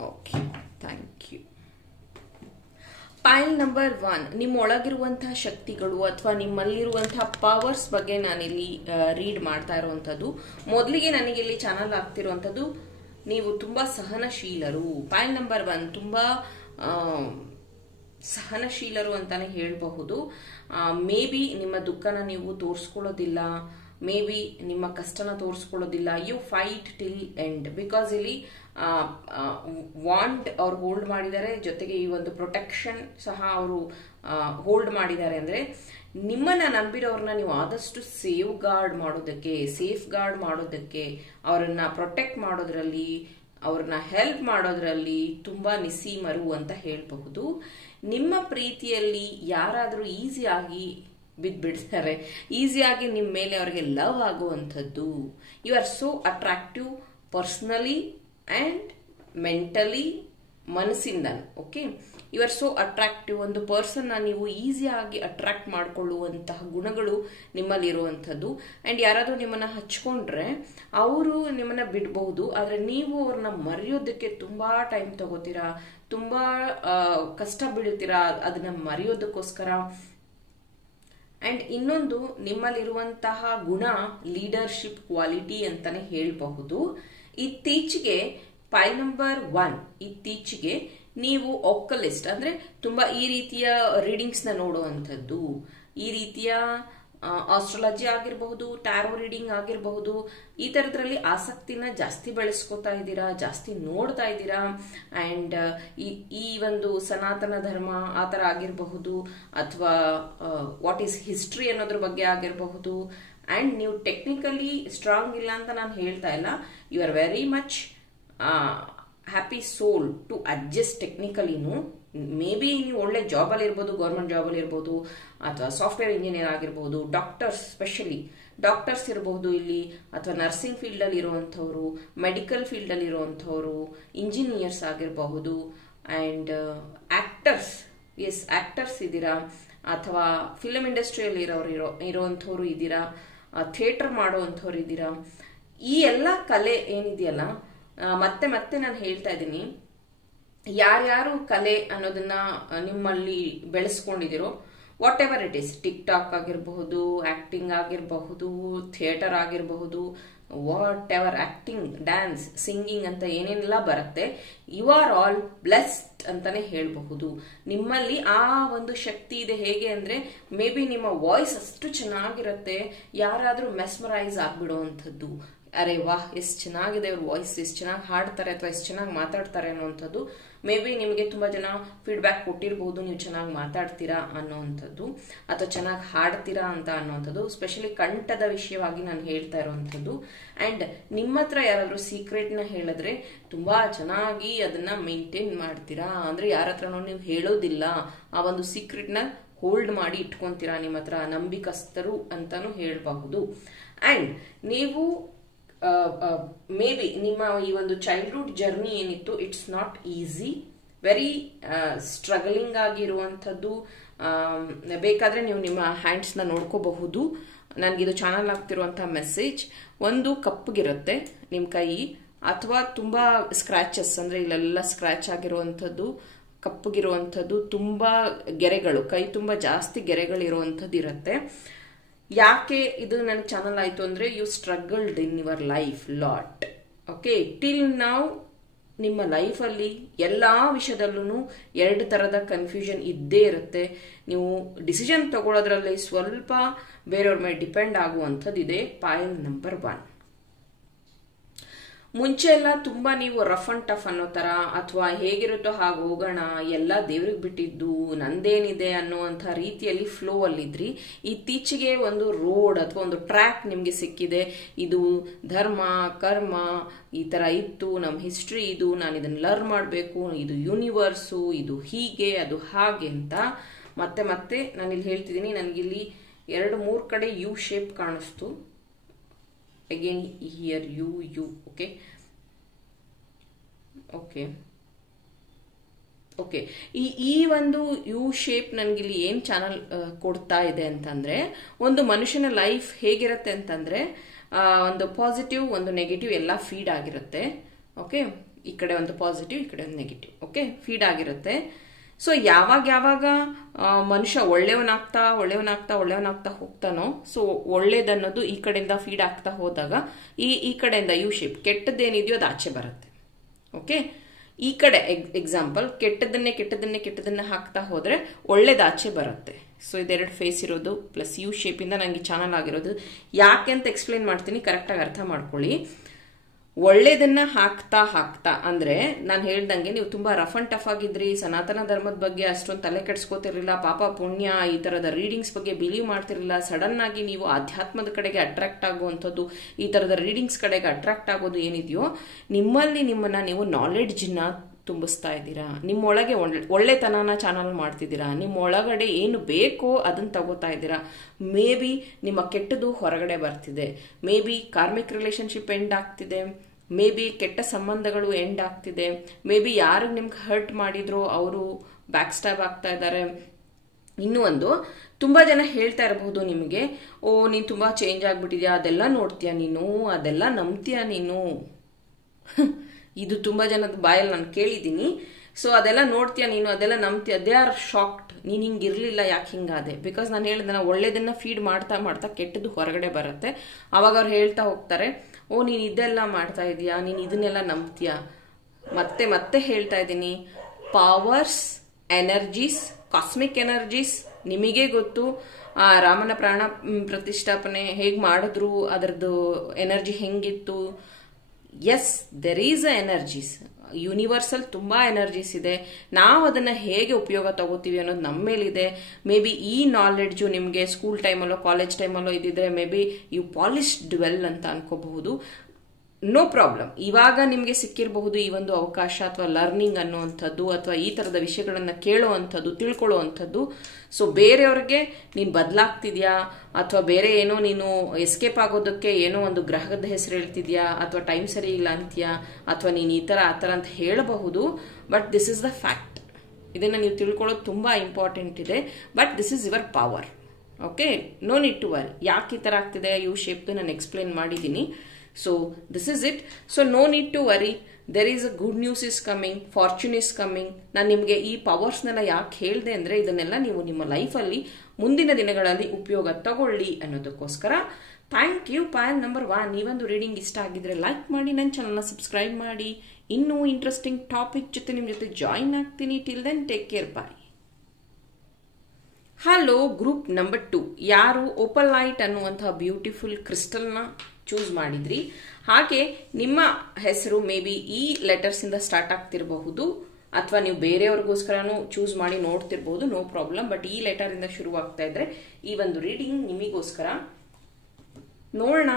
Okay, thank you. Pile number 1, ನಿಮ್ಮೊಳಗಿರುವಂತಹ ಶಕ್ತಿಗಳು ಅಥವಾ ನಿಮ್ಮಲ್ಲಿರುವಂತಹ powers ಬಗ್ಗೆ ನಾನಿಲ್ಲಿ read ಮಾಡ್ತಾ ಇರುವಂತದ್ದು. ಮೊದಲಿಗೆ ನನಗೆ ಇಲ್ಲಿ channel ಆಗ್ತಿರುವಂತದ್ದು, ನೀವು ತುಂಬಾ ಸಹನಶೀಲರು. ಪೈಲ್ ನಂಬರ್ 1 ತುಂಬಾ ಸಹನಶೀಲರು ಅಂತಾನೆ ಹೇಳಬಹುದು. ಮೇ ಬಿ ನಿಮ್ಮ ದುಃಖನ ನೀವು ತೋರಿಸ್ಕೊಳ್ಳೋದಿಲ್ಲ, ಮೇ ಬಿ ನಿಮ್ಮ ಕಷ್ಟನ ತೋರಿಸ್ಕೊಳ್ಳೋದಿಲ್ಲ. You fight till end, because ಇಲ್ಲಿ ವಾಂಟ್ ಅವ್ರು ಹೋಲ್ಡ್ ಮಾಡಿದ್ದಾರೆ, ಜೊತೆಗೆ ಈ ಒಂದು ಪ್ರೊಟೆಕ್ಷನ್ ಸಹ ಅವರು ಹೋಲ್ಡ್ ಮಾಡಿದ್ದಾರೆ. ಅಂದ್ರೆ ನಿಮ್ಮನ್ನ ನಂಬಿರೋರ್ನ ನೀವು ಆದಷ್ಟು ಸೇಫ್ ಗಾರ್ಡ್ ಮಾಡೋದಕ್ಕೆ, ಅವರನ್ನ ಪ್ರೊಟೆಕ್ಟ್ ಮಾಡೋದ್ರಲ್ಲಿ, ಅವ್ರನ್ನ ಹೆಲ್ಪ್ ಮಾಡೋದ್ರಲ್ಲಿ ತುಂಬಾ ನಿಸ್ಸೀಮರು ಅಂತ ಹೇಳಬಹುದು. ನಿಮ್ಮ ಪ್ರೀತಿಯಲ್ಲಿ ಯಾರಾದ್ರೂ ಈಸಿಯಾಗಿ ಬಿದ್ಬಿಡ್ತಾರೆ, ಈಸಿಯಾಗಿ ನಿಮ್ಮ ಮೇಲೆ ಅವರಿಗೆ ಲವ್ ಆಗುವಂಥದ್ದು. You are so attractive personally and mentally, ಮನಸ್ಸಿಂದ. Okay, you are so attractive. ಒಂದು ಪರ್ಸನ್ನ ನೀವು ಈಸಿಯಾಗಿ ಅಟ್ರಾಕ್ಟ್ ಮಾಡಿಕೊಳ್ಳುವಂತಹ ಗುಣಗಳು ನಿಮ್ಮಲ್ಲಿ ಇರುವಂಥದ್ದು. ಅಂಡ್ ಯಾರಾದ್ರೂ ನಿಮ್ಮನ್ನ ಹಚ್ಕೊಂಡ್ರೆ ಅವರು ನಿಮ್ಮನ್ನ ಬಿಡಬಹುದು, ಆದ್ರೆ ನೀವು ಅವ್ರನ್ನ ಮರೆಯೋದಕ್ಕೆ ತುಂಬಾ ಟೈಮ್ ತಗೋತೀರಾ, ತುಂಬಾ ಕಷ್ಟ ಬೀಳ್ತೀರಾ ಅದನ್ನ ಮರೆಯೋದಕ್ಕೋಸ್ಕರ. ಅಂಡ್ ಇನ್ನೊಂದು, ನಿಮ್ಮಲ್ಲಿರುವಂತಹ ಗುಣ ಲೀಡರ್ಶಿಪ್ ಕ್ವಾಲಿಟಿ ಅಂತಾನೆ ಹೇಳಬಹುದು. ಇತ್ತೀಚೆಗೆ ಪೈಲ್ ನಂಬರ್ 1, ಇತ್ತೀಚೆಗೆ ನೀವು ಒಕ್ಕಲಿಸ್ಟ್ ಅಂದ್ರೆ ತುಂಬಾ ಈ ರೀತಿಯ ರೀಡಿಂಗ್ಸ್ ನ ನೋಡುವಂಥದ್ದು, ಈ ರೀತಿಯ ಆಸ್ಟ್ರಾಲಜಿ ಆಗಿರಬಹುದು, ಟ್ಯಾರೋ ರೀಡಿಂಗ್ ಆಗಿರಬಹುದು, ಈ ತರದ್ರಲ್ಲಿ ಆಸಕ್ತಿನ ಜಾಸ್ತಿ ಬೆಳೆಸ್ಕೊತಾ ಇದ್ದೀರಾ, ಜಾಸ್ತಿ ನೋಡ್ತಾ ಇದ್ದೀರಾ. ಅಂಡ್ ಈ ಒಂದು ಸನಾತನ ಧರ್ಮ ಆತರ ಆಗಿರಬಹುದು, ಅಥವಾ ವಾಟ್ ಈಸ್ ಹಿಸ್ಟ್ರಿ ಅನ್ನೋದ್ರ ಬಗ್ಗೆ ಆಗಿರಬಹುದು. ಅಂಡ್ ನೀವು ಟೆಕ್ನಿಕಲಿ ಸ್ಟ್ರಾಂಗ್ ಇಲ್ಲ ಅಂತ ನಾನು ಹೇಳ್ತಾ ಇಲ್ಲ, you are very much happy soul to adjust ಟೆಕ್ನಿಕಲಿನು. ಮೇ ಬಿ ನೀವು ಒಳ್ಳೆ ಜಾಬಲ್ಲಿ ಇರ್ಬೋದು, ಗೌರ್ಮೆಂಟ್ ಜಾಬಲ್ಲಿ ಇರ್ಬೋದು, ಅಥವಾ ಸಾಫ್ಟ್ವೇರ್ ಇಂಜಿನಿಯರ್ ಆಗಿರ್ಬೋದು, ಡಾಕ್ಟರ್ಸ್, ಸ್ಪೆಷಲಿ ಡಾಕ್ಟರ್ಸ್ ಇರಬಹುದು ಇಲ್ಲಿ, ಅಥವಾ ನರ್ಸಿಂಗ್ ಫೀಲ್ಡ್ ಅಲ್ಲಿ ಇರುವಂತವ್ರು, ಮೆಡಿಕಲ್ ಫೀಲ್ಡ್ ಅಲ್ಲಿ ಇರುವಂತವ್ರು, ಇಂಜಿನಿಯರ್ಸ್ ಆಗಿರಬಹುದು. ಅಂಡ್ ಆಕ್ಟರ್ಸ್, ಎಸ್ ಆಕ್ಟರ್ಸ್ ಇದ್ದೀರಾ, ಅಥವಾ ಫಿಲಮ್ ಇಂಡಸ್ಟ್ರಿಯಲ್ಲಿ ಇರುವಂತವ್ರು ಇದ್ದೀರಾ, ಥಿಯೇಟರ್ ಮಾಡುವಂಥವ್ರು ಇದ್ದೀರಾ. ಈ ಎಲ್ಲ ಕಲೆ ಏನಿದೆಯಲ್ಲ, ಮತ್ತೆ ಮತ್ತೆ ನಾನು ಹೇಳ್ತಾ ಇದ್ದೀನಿ, ಯಾರ್ಯಾರು ಕಲೆ ಅನ್ನೋದನ್ನ ನಿಮ್ಮಲ್ಲಿ ಬೆಳೆಸ್ಕೊಂಡಿದಿರೋ, whatever it is, TikTok ಆಗಿರಬಹುದು, ಆಕ್ಟಿಂಗ್ ಆಗಿರಬಹುದು, ಥಿಯೇಟರ್ ಆಗಿರಬಹುದು, whatever, acting, dance, singing ಅಂತ ಏನೇನೆಲ್ಲ ಬರುತ್ತೆ, ಯು ಆರ್ ಆಲ್ ಬ್ಲೆಸ್ಡ್ ಅಂತಾನೆ ಹೇಳಬಹುದು. ನಿಮ್ಮಲ್ಲಿ ಆ ಒಂದು ಶಕ್ತಿ ಇದೆ. ಹೇಗೆ ಅಂದ್ರೆ, ಮೇ ಬಿ ನಿಮ್ಮ ವಾಯ್ಸ್ ಅಷ್ಟು ಚೆನ್ನಾಗಿರುತ್ತೆ, ಯಾರಾದ್ರೂ ಮೆಸ್ಮರೈಸ್ ಆಗ್ಬಿಡುವಂಥದ್ದು. ಅರೆ ವಾಹ್, ಎಷ್ಟು ಚೆನ್ನಾಗಿದೆ ಅವ್ರ ವಾಯ್ಸ್, ಎಷ್ಟು ಚೆನ್ನಾಗಿ ಹಾಡ್ತಾರೆ ಅಥವಾ ಎಷ್ಟು ಚೆನ್ನಾಗಿ ಮಾತಾಡ್ತಾರೆ ಅನ್ನೋವಂಥದ್ದು. ಮೇ ಬಿ ನಿಮಗೆ ತುಂಬಾ ಜನ ಫೀಡ್ಬ್ಯಾಕ್ ಕೊಟ್ಟಿರಬಹುದು, ನೀವು ಚೆನ್ನಾಗಿ ಮಾತಾಡ್ತೀರಾ ಅನ್ನೋವಂಥದ್ದು, ಅಥವಾ ಚೆನ್ನಾಗಿ ಹಾಡ್ತೀರಾ ಅಂತ ಅನ್ನೋವಂಥದ್ದು. ಸ್ಪೆಷಲಿ ಕಂಠದ ವಿಷಯವಾಗಿ ನಾನು ಹೇಳ್ತಾ ಇರುವಂಥದ್ದು. ಅಂಡ್ ನಿಮ್ಮ ಹತ್ರ ಯಾರಾದ್ರೂ ಸೀಕ್ರೆಟ್ ನ ಹೇಳಿದ್ರೆ ತುಂಬಾ ಚೆನ್ನಾಗಿ ಅದನ್ನ ಮೇಂಟೈನ್ ಮಾಡ್ತೀರಾ. ಅಂದ್ರೆ ಯಾರ ಹತ್ರನೂ ನೀವು ಹೇಳೋದಿಲ್ಲ, ಆ ಒಂದು ಸೀಕ್ರೆಟ್ ನ ಹೋಲ್ಡ್ ಮಾಡಿ ಇಟ್ಕೊಂತೀರಾ, ನಿಮ್ಮ ಹತ್ರ ನಂಬಿಕಸ್ಥರು ಅಂತಾನು ಹೇಳಬಹುದು. ಅಂಡ್ ನೀವು ಮೇ ಬಿ ನಿಮ್ಮ ಈ ಒಂದು ಚೈಲ್ಡ್ಹುಡ್ ಜರ್ನಿ ಏನಿತ್ತು, it's not easy, very struggling ಆಗಿರುವಂಥದ್ದು. ಬೇಕಾದ್ರೆ ನೀವು ನಿಮ್ಮ ಹ್ಯಾಂಡ್ಸ್ ನ ನೋಡ್ಕೋಬಹುದು. ನನ್ಗಿದು ಚಾನಲ್ ಆಗ್ತಿರುವಂತಹ ಮೆಸೇಜ್, ಒಂದು ಕಪ್ಪಗಿರುತ್ತೆ ನಿಮ್ ಕೈ, ಅಥವಾ ತುಂಬಾ ಸ್ಕ್ರಾಚಸ್, ಅಂದ್ರೆ ಇಲ್ಲೆಲ್ಲ ಸ್ಕ್ರಾಚ್ ಆಗಿರುವಂಥದ್ದು, ಕಪ್ಪಗಿರುವಂಥದ್ದು, ತುಂಬಾ ಗೆರೆಗಳು, ಕೈ ತುಂಬಾ ಜಾಸ್ತಿ ಗೆರೆಗಳಿರುವಂಥದ್ದು ಇರುತ್ತೆ. ಯಾಕೆ ಇದು ನನ್ನ ಚಾನಲ್ ಆಯ್ತು ಅಂದ್ರೆ, you struggled in your life lot. Okay, till now ನಿಮ್ಮ ಲೈಫಲ್ಲಿ ಎಲ್ಲ ವಿಷಯದಲ್ಲೂ ಎರಡು ಥರದ ಕನ್ಫ್ಯೂಷನ್ ಇದ್ದೇ ಇರುತ್ತೆ. ನೀವು ಡಿಸಿಷನ್ ತಗೊಳ್ಳೋದ್ರಲ್ಲಿ ಸ್ವಲ್ಪ ಬೇರೆಯವ್ರ ಮೇಲೆ ಡಿಪೆಂಡ್ ಆಗುವಂಥದ್ದು ಇದೆ. ಪಾಯಲ್ ನಂಬರ್ 1. ಮುಂಚೆ ಎಲ್ಲ ತುಂಬಾ ನೀವು ರಫ್ ಅಂಡ್ ಟಫ್ ಅನ್ನೋ ತರ ಅಥವಾ ಹೇಗಿರುತ್ತೋ ಹಾಗೆ ಹೋಗೋಣ, ಎಲ್ಲ ದೇವ್ರಿಗೆ ಬಿಟ್ಟಿದ್ದು, ನಂದೇನಿದೆ ಅನ್ನುವಂಥ ರೀತಿಯಲ್ಲಿ ಫ್ಲೋ ಅಲ್ಲಿದ್ರಿ. ಇತ್ತೀಚೆಗೆ ಒಂದು ರೋಡ್ ಅಥವಾ ಒಂದು ಟ್ರ್ಯಾಕ್ ನಿಮ್ಗೆ ಸಿಕ್ಕಿದೆ. ಇದು ಧರ್ಮ ಕರ್ಮ ಈ ತರ ಇತ್ತು, ನಮ್ಮ ಹಿಸ್ಟ್ರಿ ಇದು, ನಾನು ಇದನ್ನ ಲರ್ನ್ ಮಾಡಬೇಕು, ಇದು ಯೂನಿವರ್ಸು, ಇದು ಹೀಗೆ ಅದು ಹಾಗೆ ಅಂತ ಮತ್ತೆ ಮತ್ತೆ ನಾನು ಇಲ್ಲಿ ಹೇಳ್ತಿದ್ದೀನಿ. ನನಗಿಲ್ಲಿ 2-3 ಕಡೆ ಯು ಶೇಪ್ ಕಾಣಿಸ್ತು. Again here U okay okay okay ಈ ಒಂದು ಯು ಶೇಪ್ ನನಗಿಲ್ಲಿ ಏನ್ ಚಾನಲ್ ಕೊಡ್ತಾ ಇದೆ ಅಂತಂದ್ರೆ, ಒಂದು ಮನುಷ್ಯನ ಲೈಫ್ ಹೇಗಿರುತ್ತೆ ಅಂತಂದ್ರೆ ಒಂದು ಪಾಸಿಟಿವ್ ಒಂದು ನೆಗೆಟಿವ್ ಎಲ್ಲ ಫೀಡ್ ಆಗಿರುತ್ತೆ. ಓಕೆ, ಈ ಕಡೆ ಒಂದು ಪಾಸಿಟಿವ್, ಈ ಕಡೆ ಒಂದು ನೆಗೆಟಿವ್. ಓಕೆ, ಫೀಡ್ ಆಗಿರುತ್ತೆ. ಸೊ ಯಾವಾಗ ಮನುಷ್ಯ ಒಳ್ಳೆಯವನಾಗ್ತಾ ಹೋಗ್ತಾನೋ, ಸೊ ಒಳ್ಳೇದನ್ನೋದು ಈ ಕಡೆಯಿಂದ ಫೀಡ್ ಆಗ್ತಾ ಹೋದಾಗ ಈ ಕಡೆಯಿಂದ ಯು ಶೇಪ್ ಕೆಟ್ಟದ್ದೇನಿದೆಯೋ ಅದು ಆಚೆ ಬರುತ್ತೆ. ಓಕೆ, ಈ ಕಡೆ ಎಕ್ಸಾಂಪಲ್ ಕೆಟ್ಟದನ್ನೇ ಹಾಕ್ತಾ ಹೋದ್ರೆ ಒಳ್ಳೇದು ಆಚೆ ಬರುತ್ತೆ. ಸೊ ಇದೆರಡು ಫೇಸ್ ಇರೋದು ಪ್ಲಸ್ ಯು ಶೇಪ್ ಇಂದ ನಂಗೆ ಚಾನಲ್ ಆಗಿರೋದು. ಯಾಕೆ ಅಂತ ಎಕ್ಸ್ಪ್ಲೇನ್ ಮಾಡ್ತೀನಿ, ಕರೆಕ್ಟಾಗಿ ಅರ್ಥ ಮಾಡ್ಕೊಳ್ಳಿ. ಒಳ್ಳೇದನ್ನ ಹಾಕ್ತಾ ಅಂದ್ರೆ ನಾನು ಹೇಳ್ದಂಗೆ ನೀವು ತುಂಬಾ ರಫ್ ಅಂಡ್ ಟಫ್ ಆಗಿದ್ರಿ, ಸನಾತನ ಧರ್ಮದ ಬಗ್ಗೆ ಅಷ್ಟೊಂದು ತಲೆ ಕೆಡಿಸ್ಕೋತಿರ್ಲಿಲ್ಲ, ಪಾಪ ಪುಣ್ಯ ಈ ತರದ ರೀಡಿಂಗ್ಸ್ ಬಗ್ಗೆ ಬಿಲೀವ್ ಮಾಡ್ತಿರ್ಲಿಲ್ಲ. ಸಡನ್ ಆಗಿ ನೀವು ಆಧ್ಯಾತ್ಮದ ಕಡೆಗೆ ಅಟ್ರಾಕ್ಟ್ ಆಗುವಂಥದ್ದು, ಈ ತರದ ರೀಡಿಂಗ್ಸ್ ಕಡೆಗೆ ಅಟ್ರಾಕ್ಟ್ ಆಗೋದು ಏನಿದೆಯೋ, ನಿಮ್ಮಲ್ಲಿ ನಿಮ್ಮನ್ನ ನೀವು ನಾಲೆಡ್ಜ್ನ ತುಂಬಿಸ್ತಾ ಇದ್ದೀರಾ, ನಿಮ್ಮೊಳಗೆ ಒಳ್ಳೆತನನ ಚಾನಲ್ ಮಾಡ್ತಿದ್ದೀರಾ, ನಿಮ್ಮ ಒಳಗಡೆ ಏನು ಬೇಕೋ ಅದನ್ನ ತಗೋತಾ ಇದ್ದೀರಾ. ಮೇ ಬಿ ನಿಮ್ಮ ಕೆಟ್ಟದು ಹೊರಗಡೆ ಬರ್ತಿದೆ, may be karmic relationship end ಆಗ್ತಿದೆ, ಮೇ ಬಿ ಕೆಟ್ಟ ಸಂಬಂಧಗಳು ಎಂಡ್ ಆಗ್ತಿದೆ, ಮೇ ಬಿ ಯಾರಿಗೆ ನಿಮ್ಗೆ ಹರ್ಟ್ ಮಾಡಿದ್ರೋ ಅವರು ಬ್ಯಾಕ್ ಸ್ಟ್ಯಾಬ್ ಆಗ್ತಾ ಇದ್ದಾರೆ. ಇನ್ನೂ ಒಂದು, ತುಂಬಾ ಜನ ಹೇಳ್ತಾ ಇರಬಹುದು ನಿಮಗೆ, ಓ ನೀನ್ ತುಂಬಾ ಚೇಂಜ್ ಆಗ್ಬಿಟ್ಟಿದ್ಯಾ, ಅದೆಲ್ಲ ನೋಡ್ತೀಯ ನೀನು, ಅದೆಲ್ಲ ನಂಬ್ತೀಯ ನೀನು. ಇದು ತುಂಬಾ ಜನದ ಬಾಯಲ್ಲಿ ನಾನು ಕೇಳಿದ್ದೀನಿ. ಸೊ ಅದೆಲ್ಲ ನೋಡ್ತೀಯ ನೀನು, ಅದೆಲ್ಲ ನಂಬ್ತೀಯ, ದೇ ಆರ್ ಶಾಕ್ಡ್. ನೀನ್ ಹಿಂಗಿರ್ಲಿಲ್ಲ, ಯಾಕೆ ಹಿಂಗಾದೆ? ಬಿಕಾಸ್ ನಾನು ಹೇಳಿದ ಒಳ್ಳೇದನ್ನ ಫೀಡ್ ಮಾಡ್ತಾ ಕೆಟ್ಟದ್ದು ಹೊರಗಡೆ ಬರುತ್ತೆ. ಅವಾಗ ಅವ್ರು ಹೇಳ್ತಾ ಹೋಗ್ತಾರೆ, ಓ ನೀನ್ ಇದೆಲ್ಲ ಮಾಡ್ತಾ ಇದೀಯಾ, ನೀನ್ ಇದನ್ನೆಲ್ಲ ನಂಬ್ತೀಯ. ಮತ್ತೆ ಹೇಳ್ತಾ ಇದ್ದೀನಿ, ಪವರ್ಸ್, ಎನರ್ಜೀಸ್, ಕಾಸ್ಮಿಕ್ ಎನರ್ಜೀಸ್ ನಿಮಗೆ ಗೊತ್ತು. ಆ ರಾಮನ ಪ್ರಾಣ ಪ್ರತಿಷ್ಠಾಪನೆ ಹೇಗ್ ಮಾಡಿದ್ರು, ಅದರದ್ದು ಎನರ್ಜಿ ಹೆಂಗಿತ್ತು. Yes, there is a energies, universal ತುಂಬಾ ಎನರ್ಜೀಸ್ ಇದೆ. ನಾವು ಅದನ್ನ ಹೇಗೆ ಉಪಯೋಗ ತಗೋತೀವಿ ಅನ್ನೋದು ನಮ್ಮ ಮೇಲಿದೆ. ಮೇ ಬಿ ಈ ನಾಲೆಡ್ಜು ನಿಮಗೆ ಸ್ಕೂಲ್ ಟೈಮಲ್ಲೋ ಕಾಲೇಜ್ ಟೈಮಲ್ಲೋ ಇದ್ದಿದ್ರೆ maybe you polished well ಅಂತ ಅನ್ಕೋಬಹುದು. No problem. ಇವಾಗ ನಿಮಗೆ ಸಿಕ್ಕಿರಬಹುದು ಈ ಒಂದು ಅವಕಾಶ ಅಥವಾ ಲರ್ನಿಂಗ್ ಅನ್ನುವಂಥದ್ದು ಅಥವಾ ಈ ತರದ ವಿಷಯಗಳನ್ನ ಕೇಳುವಂಥದ್ದು, ತಿಳ್ಕೊಳ್ಳುವಂಥದ್ದು. ಸೊ ಬೇರೆಯವ್ರಿಗೆ ನೀನು ಬದಲಾಗ್ತಿದ್ಯಾ ಅಥವಾ ಬೇರೆ ಏನೋ ನೀನು ಎಸ್ಕೇಪ್ ಆಗೋದಕ್ಕೆ ಏನೋ ಒಂದು ಗ್ರಹದ ಹೆಸರು ಹೇಳ್ತಿದ್ಯಾ ಅಥವಾ ಟೈಮ್ ಸರಿ ಇಲ್ಲ ಅಂತೀಯಾ ಅಥವಾ ನೀನು ಈ ತರ ಆ ತರ ಅಂತ ಹೇಳಬಹುದು. But this is the fact. ಇದನ್ನ ನೀವು ತಿಳ್ಕೊಳ್ಳೋದು ತುಂಬಾ ಇಂಪಾರ್ಟೆಂಟ್ ಇದೆ. But this is your power. Okay, no need to worry. ಯಾಕೆ ಈ ತರ ಆಗ್ತಿದೆ ಯು ಶೇಪ್ ನಾನು ಎಕ್ಸ್ಪ್ಲೇನ್ ಮಾಡಿದ್ದೀನಿ. So this is it. So no need to worry. There is a good news is coming, fortune is coming. ನಾನು ನಿಮಗೆ ಈ ಪವರ್ಸ್ನೆಲ್ಲ ಯಾಕೆ ಹೇಳಿದೆ ಅಂದ್ರೆ, ಇದನ್ನೆಲ್ಲ ನೀವು ನಿಮ್ಮ ಲೈಫಲ್ಲಿ ಮುಂದಿನ ದಿನಗಳಲ್ಲಿ ಉಪಯೋಗ ತಗೊಳ್ಳಿ ಅನ್ನೋದಕ್ಕೋಸ್ಕರ. Thank you. Pile number 1. ನೀವೊಂದು ರೀಡಿಂಗ್ ಇಷ್ಟ ಆಗಿದ್ರೆ ಲೈಕ್ ಮಾಡಿ, ನನ್ನ ಚಾನಲ್ನ ಸಬ್ಸ್ಕ್ರೈಬ್ ಮಾಡಿ. ಇನ್ನೂ ಇಂಟ್ರೆಸ್ಟಿಂಗ್ ಟಾಪಿಕ್ ಜೊತೆ ನಿಮ್ಮ ಜೊತೆ ಜಾಯಿನ್ ಆಗ್ತೀನಿ. Till then take care, bye. Hello, group number 2. ಯಾರು ಓಪಲೈಟ್ ಅನ್ನುವಂತಹ ಬ್ಯೂಟಿಫುಲ್ ಕ್ರಿಸ್ಟಲ್ನ ಚೂಸ್ ಮಾಡಿದ್ರಿ, ಹಾಗೆ ನಿಮ್ಮ ಹೆಸರು ಮೇ ಬಿ ಈ ಲೆಟರ್ಸ್ ಇಂದ ಸ್ಟಾರ್ಟ್ ಆಗ್ತಿರಬಹುದು ಅಥವಾ ನೀವು ಬೇರೆಯವ್ರಿಗೋಸ್ಕರನೂ ಚೂಸ್ ಮಾಡಿ ನೋಡ್ತಿರ್ಬಹುದು. No problem. ಬಟ್ ಈ ಲೆಟರ್ ಇಂದ ಶುರು ಆಗ್ತಾ ಇದ್ರೆ ಈ ಒಂದು ರೀಡಿಂಗ್ ನಿಮಗೋಸ್ಕರ. ನೋಡೋಣ,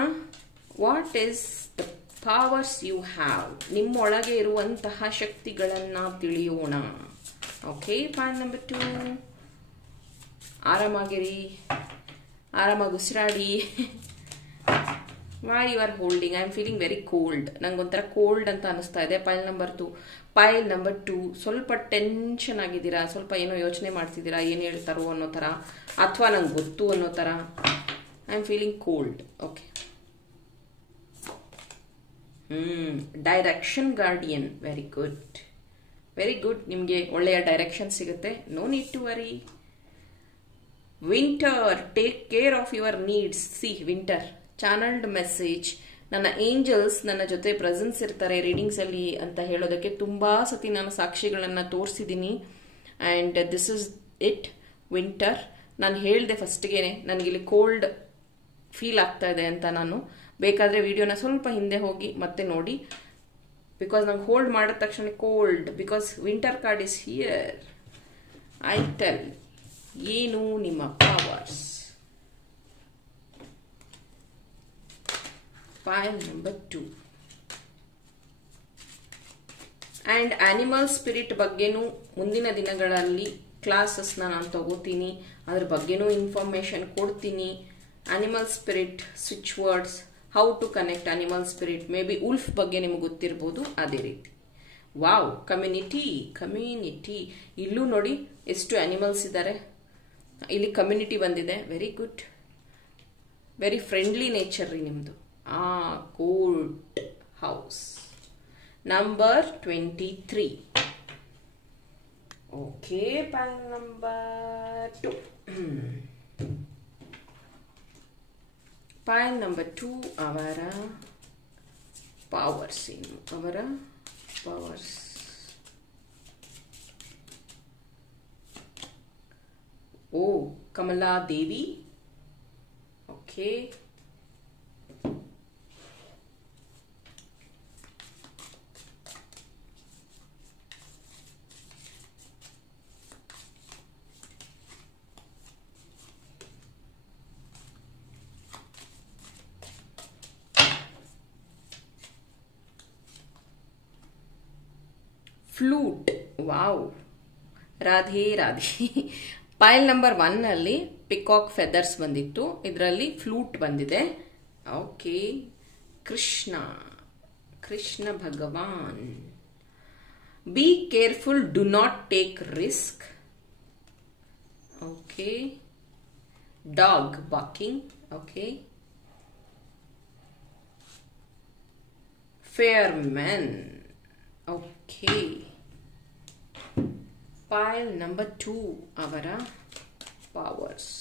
what is the powers you have. ನಿಮ್ಮೊಳಗೆ ಇರುವಂತಹ ಶಕ್ತಿಗಳನ್ನ ತಿಳಿಯೋಣ. Okay, point number 2. ಆರಾಮಾಗಿರಿ, ಆರಾಮಾಗಿ ಉಸಿರಾಡಿ. Why you are holding? I am feeling very cold. ನಂಗೊಂಥರ ಕೋಲ್ಡ್ ಅಂತ ಅನಿಸ್ತಾ ಇದೆ. Pile number 2. Pile number 2. ಸ್ವಲ್ಪ ಟೆನ್ಷನ್ ಆಗಿದ್ದೀರಾ, ಸ್ವಲ್ಪ ಏನೋ ಯೋಚನೆ ಮಾಡ್ತಿದ್ದೀರಾ, ಏನು ಹೇಳ್ತಾರೋ ಅನ್ನೋ ಥರ ಅಥವಾ ನಂಗೆ ಗೊತ್ತು ಅನ್ನೋ ಥರ. I am feeling cold. Okay, direction guardian. Very good, very good. ನಿಮಗೆ ಒಳ್ಳೆಯ ಡೈರೆಕ್ಷನ್ ಸಿಗುತ್ತೆ. No need to worry. Winter, take care of your needs. See winter channelled message. ನನ್ನ ಏಂಜಲ್ಸ್ ನನ್ನ ಜೊತೆ ಪ್ರೆಸೆನ್ಸ್ ಇರ್ತಾರೆ ರೀಡಿಂಗ್ಸ್ ಅಲ್ಲಿ ಅಂತ ಹೇಳೋದಕ್ಕೆ ತುಂಬಾ ಸತಿ ನಾನು ಸಾಕ್ಷಿಗಳನ್ನ ತೋರಿಸಿದ್ದೀನಿ. And this is it, winter. ನಾನು ಹೇಳಿದೆ ಫಸ್ಟ್ಗೆ ನನಗಿಲ್ಲಿ ಕೋಲ್ಡ್ ಫೀಲ್ ಆಗ್ತಾ ಇದೆ ಅಂತ. ನಾನು ಬೇಕಾದ್ರೆ ವಿಡಿಯೋನ ಸ್ವಲ್ಪ ಹಿಂದೆ ಹೋಗಿ ಮತ್ತೆ ನೋಡಿ, ಬಿಕಾಸ್ ನಂಗೆ ಹೋಲ್ಡ್ ಮಾಡಿದ ತಕ್ಷಣ cold, because winter card is here. I tell ಏನು ನಿಮ್ಮ powers. Pile number 2. And animal spirit ಬಗ್ಗೆನೂ ಮುಂದಿನ ದಿನಗಳಲ್ಲಿ ಕ್ಲಾಸಸ್ನ ನಾನು ತಗೋತೀನಿ, ಅದ್ರ ಬಗ್ಗೆನೂ ಇನ್ಫಾರ್ಮೇಶನ್ ಕೊಡ್ತೀನಿ. Animal spirit switch words, how to connect animal spirit, maybe wolf ಬಗ್ಗೆ ನಿಮಗೆ ಗೊತ್ತಿರ್ಬೋದು. ಅದೇ ರೀತಿ ವಾವ್, ಕಮ್ಯುನಿಟಿ ಇಲ್ಲೂ ನೋಡಿ ಎಷ್ಟು ಅನಿಮಲ್ಸ್ ಇದ್ದಾರೆ. ಇಲ್ಲಿ ಕಮ್ಯುನಿಟಿ ಬಂದಿದೆ. Very good, very friendly nature ರೀ ನಿಮ್ಮದು. Cold house number 23. Okay, pile number 2. Pile number 2 ಅವರ ಪವರ್ಸ್ ಏನು? ಅವರ powers. Oh, Kamala Devi. Okay, flute. Wow, Radhe Radhe. Pile number 1 ಅಲ್ಲಿ ಪಿಕಾಕ್ ಫೆದರ್ಸ್ ಬಂದಿತ್ತು, ಇದರಲ್ಲಿ ಫ್ಲೂಟ್ ಬಂದಿದೆ. Okay, Krishna Bhagwan. Be careful, do not take risk. Okay, dog barking. Okay, fair men. Okay, pile number 2 ಅವರ powers.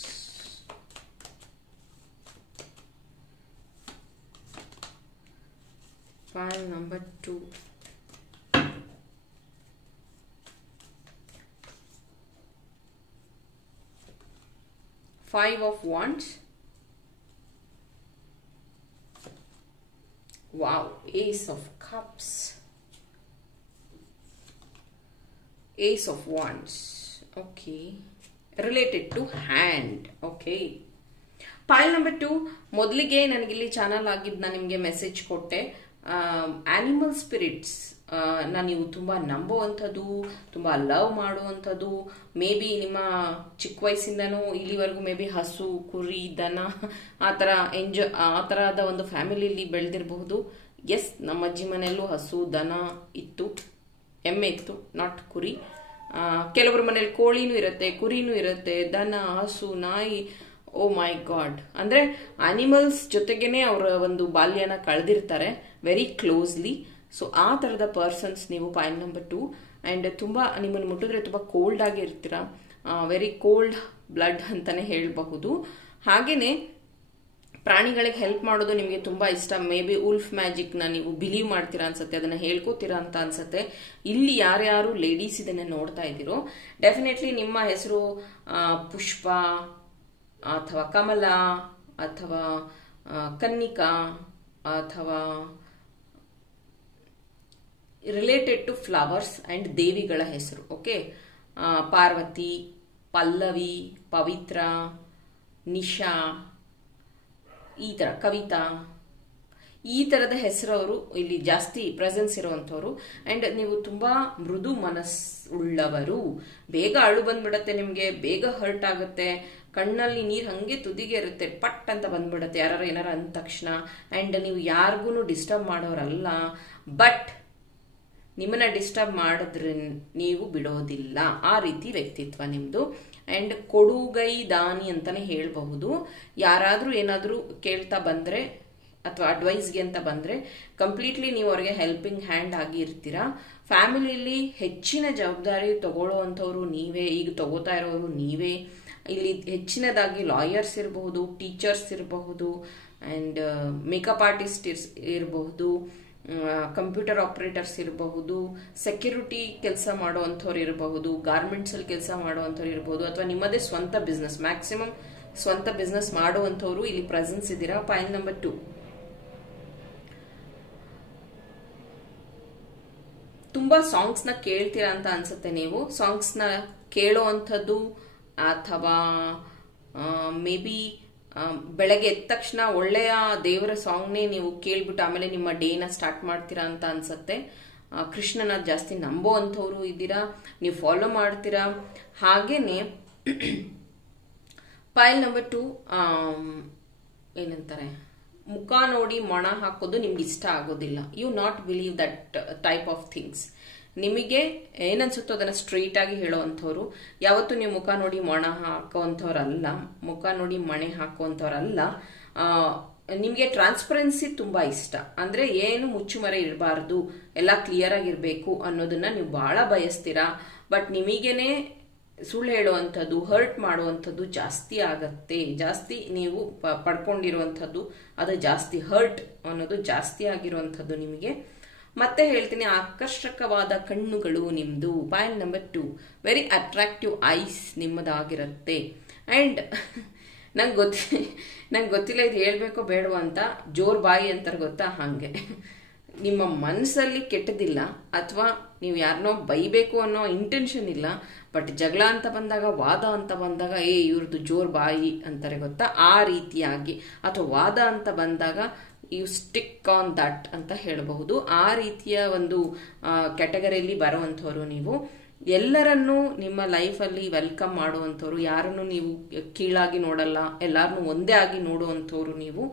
Pile number 2. Five of Wands. Wow, Ace of Cups. Ace of Wands. Okay. Related to hand. Okay. Pile number 2. ಮೊದಲಿಗೆ ನನಗಿಲ್ಲಿ channel ಆಗಿದ್ದು ನಾನು ನಿಮಗೆ message ಕೊಟ್ಟೆ. Animal spirits ನೀವು ತುಂಬಾ ನಂಬುವಂಥದ್ದು, ತುಂಬಾ love ಮಾಡುವಂಥದ್ದು, ಮೇ ಬಿ ನಿಮ್ಮ ಚಿಕ್ಕ ವಯಸ್ಸಿಂದನೂ ಇಲ್ಲಿವರೆಗೂ ಮೇ ಬಿ ಹಸು, ಕುರಿ, ದನ ಆ ಥರದ ಒಂದು ಫ್ಯಾಮಿಲಿಯಲ್ಲಿ ಬೆಳೆದಿರಬಹುದು. ಎಸ್, ನಮ್ಮ ಅಜ್ಜಿ ಮನೆಯಲ್ಲೂ ಹಸು, ದನ ಇತ್ತು, ಎಮ್ಮೆ ಇತ್ತು, ನಾಟ್ ಕುರಿ. ಕೆಲವರ ಮನೇಲಿ ಕೋಳಿನೂ ಇರುತ್ತೆ, ಕುರಿನೂ ಇರುತ್ತೆ, ದನ, ಹಸು, ನಾಯಿ. ಓ ಮೈ ಗಾಡ್, ಅಂದ್ರೆ ಅನಿಮಲ್ಸ್ ಜೊತೆಗೇನೆ ಅವರ ಒಂದು ಬಾಲ್ಯನ ಕಳೆದಿರ್ತಾರೆ ವೆರಿ ಕ್ಲೋಸ್ಲಿ. ಸೊ ಆ ತರದ ಪರ್ಸನ್ಸ್ ನೀವು ಪೈಲ್ ನಂಬರ್ 2. ಅಂಡ್ ತುಂಬಾ ನಿಮ್ಮನ್ನು ಮುಟ್ಟಿದ್ರೆ ತುಂಬಾ ಕೋಲ್ಡ್ ಆಗಿ ಇರ್ತೀರಾ, ವೆರಿ ಕೋಲ್ಡ್ ಬ್ಲಡ್ ಅಂತಾನೆ ಹೇಳಬಹುದು. ಹಾಗೇನೆ ಪ್ರಾಣಿಗಳಿಗೆ ಹೆಲ್ಪ್ ಮಾಡೋದು ನಿಮಗೆ ತುಂಬಾ ಇಷ್ಟ. ಮೇ ಬಿ ಉಲ್ಫ್ ಮ್ಯಾಜಿಕ್ ನ ನೀವು ಬಿಲೀವ್ ಮಾಡ್ತೀರಾ ಅನ್ಸುತ್ತೆ, ಅದನ್ನ ಹೇಳ್ಕೋತೀರಾ ಅಂತ ಅನ್ಸುತ್ತೆ. ಇಲ್ಲಿ ಯಾರ್ಯಾರು ಲೇಡೀಸ್ ಇದನ್ನ ನೋಡ್ತಾ ಇದ್ದೀರೋ ಡೆಫಿನೆಟ್ಲಿ ನಿಮ್ಮ ಹೆಸರು ಪುಷ್ಪ ಅಥವಾ ಕಮಲ ಅಥವಾ ಕನ್ನಿಕಾ ಅಥವಾ ರಿಲೇಟೆಡ್ ಟು ಫ್ಲವರ್ಸ್ ಅಂಡ್ ದೇವಿಗಳ ಹೆಸರು. ಓಕೆ, ಪಾರ್ವತಿ, ಪಲ್ಲವಿ, ಪವಿತ್ರ, ನಿಶಾ, ಈ ತರ ಕವಿತಾ, ಈ ತರದ ಹೆಸರವರು ಇಲ್ಲಿ ಜಾಸ್ತಿ ಪ್ರೆಸೆನ್ಸ್ ಇರುವಂತವ್ರು. ಅಂಡ್ ನೀವು ತುಂಬಾ ಮೃದು ಮನಸ್ಸುಳ್ಳವರು. ಬೇಗ ಅಳು ಬಂದ್ಬಿಡತ್ತೆ ನಿಮ್ಗೆ, ಬೇಗ ಹರ್ಟ್ ಆಗುತ್ತೆ, ಕಣ್ಣಲ್ಲಿ ನೀರ್ ಹಂಗೆ ತುದಿಗೆ ಇರುತ್ತೆ, ಪಟ್ ಅಂತ ಬಂದ್ಬಿಡತ್ತೆ ಯಾರು ಏನಾರ ಅಂದ ತಕ್ಷಣ. ಅಂಡ್ ನೀವು ಯಾರಿಗೂ ಡಿಸ್ಟರ್ಬ್ ಮಾಡೋರಲ್ಲ, ಬಟ್ ನಿಮ್ಮನ್ನ ಡಿಸ್ಟರ್ಬ್ ಮಾಡಿದ್ರೆ ನೀವು ಬಿಡೋದಿಲ್ಲ. ಆ ರೀತಿ ವ್ಯಕ್ತಿತ್ವ ನಿಮ್ದು. ಅಂಡ್ ಕೊಡುಗೈ ದಾನಿ ಅಂತಾನೆ ಹೇಳಬಹುದು. ಯಾರಾದ್ರೂ ಏನಾದ್ರೂ ಕೇಳ್ತಾ ಬಂದ್ರೆ ಅಥವಾ ಅಡ್ವೈಸ್ಗೆ ಅಂತ ಬಂದ್ರೆ ಕಂಪ್ಲೀಟ್ಲಿ ನೀವು ಅವ್ರಿಗೆ ಹೆಲ್ಪಿಂಗ್ ಹ್ಯಾಂಡ್ ಆಗಿ ಇರ್ತೀರಾ. ಫ್ಯಾಮಿಲಿಯಲ್ಲಿ ಹೆಚ್ಚಿನ ಜವಾಬ್ದಾರಿ ತಗೊಳ್ಳೋವಂಥವ್ರು ನೀವೇ, ಈಗ ತಗೋತಾ ಇರೋರು ನೀವೇ. ಇಲ್ಲಿ ಹೆಚ್ಚಿನದಾಗಿ ಲಾಯರ್ಸ್ ಇರಬಹುದು, ಟೀಚರ್ಸ್ ಇರಬಹುದು, ಆ್ಯಂಡ್ ಮೇಕಪ್ ಆರ್ಟಿಸ್ಟ್ ಇರಬಹುದು, ಕಂಪ್ಯೂಟರ್ ಆಪರೇಟರ್ಸ್ ಇರಬಹುದು, ಸೆಕ್ಯೂರಿಟಿ ಕೆಲಸ ಮಾಡುವಂಥವ್ರು ಇರಬಹುದು, ಗಾರ್ಮೆಂಟ್ಸ್ ಅಲ್ಲಿ ಕೆಲಸ ಮಾಡುವಂಥವ್ರು ಇರಬಹುದು, ಅಥವಾ ನಿಮ್ಮದೇ ಸ್ವಂತ ಬಿಸ್ನೆಸ್, ಮ್ಯಾಕ್ಸಿಮಮ್ ಸ್ವಂತ ಬಿಸ್ನೆಸ್ ಮಾಡುವಂಥವ್ರು ಇಲ್ಲಿ ಪ್ರೆಸೆನ್ಸ್ ಇದ್ದೀರಾ. ಪಾಯಿಂಟ್ ನಂಬರ್ 2, ತುಂಬಾ ಸಾಂಗ್ಸ್ ನ ಕೇಳ್ತೀರಾ ಅಂತ ಅನ್ಸುತ್ತೆ. ನೀವು ಸಾಂಗ್ಸ್ ನ ಕೇಳೋ ಅಂಥದ್ದು ಅಥವಾ ಮೇ ಬಿ ಬೆಳಗ್ಗೆ ಎದ್ದ ತಕ್ಷಣ ಒಳ್ಳೆಯ ದೇವರ ಸಾಂಗ್ನೇ ನೀವು ಕೇಳ್ಬಿಟ್ಟು ಆಮೇಲೆ ನಿಮ್ಮ ಡೇನ ಸ್ಟಾರ್ಟ್ ಮಾಡ್ತೀರಾ ಅಂತ ಅನ್ಸುತ್ತೆ. ಕೃಷ್ಣನ ಜಾಸ್ತಿ ನಂಬೋ ಅಂಥವ್ರು ಇದ್ದೀರಾ, ನೀವು ಫಾಲೋ ಮಾಡ್ತೀರಾ. ಹಾಗೇನೆ ಪಾಯಿಲ್ ನಂಬರ್ 2, ಏನಂತಾರೆ, ಮುಖ ನೋಡಿ ಮೊಣ ಹಾಕೋದು ನಿಮ್ಗೆ ಇಷ್ಟ ಆಗೋದಿಲ್ಲ. You not believe that type of things. ನಿಮಗೆ ಏನನ್ಸುತ್ತೋ ಅದನ್ನ ಸ್ಟ್ರೈಟ್ ಆಗಿ ಹೇಳೋವಂಥವ್ರು. ಯಾವತ್ತು ನೀವು ಮುಖ ನೋಡಿ ಮೊಣ ಹಾಕೋವಂಥವ್ರಲ್ಲ, ಮುಖ ನೋಡಿ ಮಣೆ ಹಾಕುವಂಥವ್ರಲ್ಲ. ನಿಮಗೆ ಟ್ರಾನ್ಸ್ಪರೆನ್ಸಿ ತುಂಬಾ ಇಷ್ಟ. ಅಂದ್ರೆ ಏನು ಮುಚ್ಚುಮರೆ ಇರಬಾರ್ದು, ಎಲ್ಲ ಕ್ಲಿಯರ್ ಆಗಿರ್ಬೇಕು ಅನ್ನೋದನ್ನ ನೀವು ಬಹಳ ಬಯಸ್ತೀರಾ. ಬಟ್ ನಿಮಗೇನೆ ಸುಳ್ಳು ಹೇಳುವಂಥದ್ದು, ಹರ್ಟ್ ಮಾಡುವಂಥದ್ದು ಜಾಸ್ತಿ ಆಗತ್ತೆ. ಜಾಸ್ತಿ ನೀವು ಪಡ್ಕೊಂಡಿರುವಂಥದ್ದು ಅದು ಜಾಸ್ತಿ, ಹರ್ಟ್ ಅನ್ನೋದು ಜಾಸ್ತಿ ಆಗಿರುವಂಥದ್ದು ನಿಮಗೆ. ಮತ್ತೆ ಹೇಳ್ತೀನಿ, ಆಕರ್ಷಕವಾದ ಕಣ್ಣುಗಳು ನಿಮ್ದು. Point number 2, very attractive eyes ನಿಮ್ಮದಾಗಿರುತ್ತೆ. ಅಂಡ್ ನಂಗೆ ಗೊತ್ತಿಲ್ಲ ಇದು ಹೇಳ್ಬೇಕೋ ಬೇಡವೋ ಅಂತ, ಜೋರ್ ಬಾಯಿ ಅಂತಾರೆ ಗೊತ್ತಾ, ಹಾಗೆ ನಿಮ್ಮ ಮನಸ್ಸಲ್ಲಿ ಕೆಟ್ಟದಿಲ್ಲ ಅಥವಾ ನೀವು ಯಾರನ್ನೋ ಬೈಬೇಕು ಅನ್ನೋ ಇಂಟೆನ್ಷನ್ ಇಲ್ಲ. ಬಟ್ ಜಗಳ ಅಂತ ಬಂದಾಗ, ವಾದ ಅಂತ ಬಂದಾಗ, ಇವ್ರದ್ದು ಜೋರ್ ಬಾಯಿ ಅಂತಾರೆ ಗೊತ್ತಾ, ಆ ರೀತಿಯಾಗಿ. ಅಥವಾ ವಾದ ಅಂತ ಬಂದಾಗ ಯು ಸ್ಟಿಕ್ ಆನ್ ದಟ್ ಅಂತ ಹೇಳಬಹುದು. ಆ ರೀತಿಯ ಒಂದು ಕ್ಯಾಟಗರಿಯಲ್ಲಿ ಬರುವಂಥವ್ರು ನೀವು. ಎಲ್ಲರನ್ನೂ ನಿಮ್ಮ ಲೈಫಲ್ಲಿ ವೆಲ್ಕಮ್ ಮಾಡುವಂಥವ್ರು, ಯಾರನ್ನು ನೀವು ಕೀಳಾಗಿ ನೋಡಲ್ಲ, ಎಲ್ಲಾರನ್ನೂ ಒಂದೇ ಆಗಿ ನೋಡುವಂಥವ್ರು ನೀವು.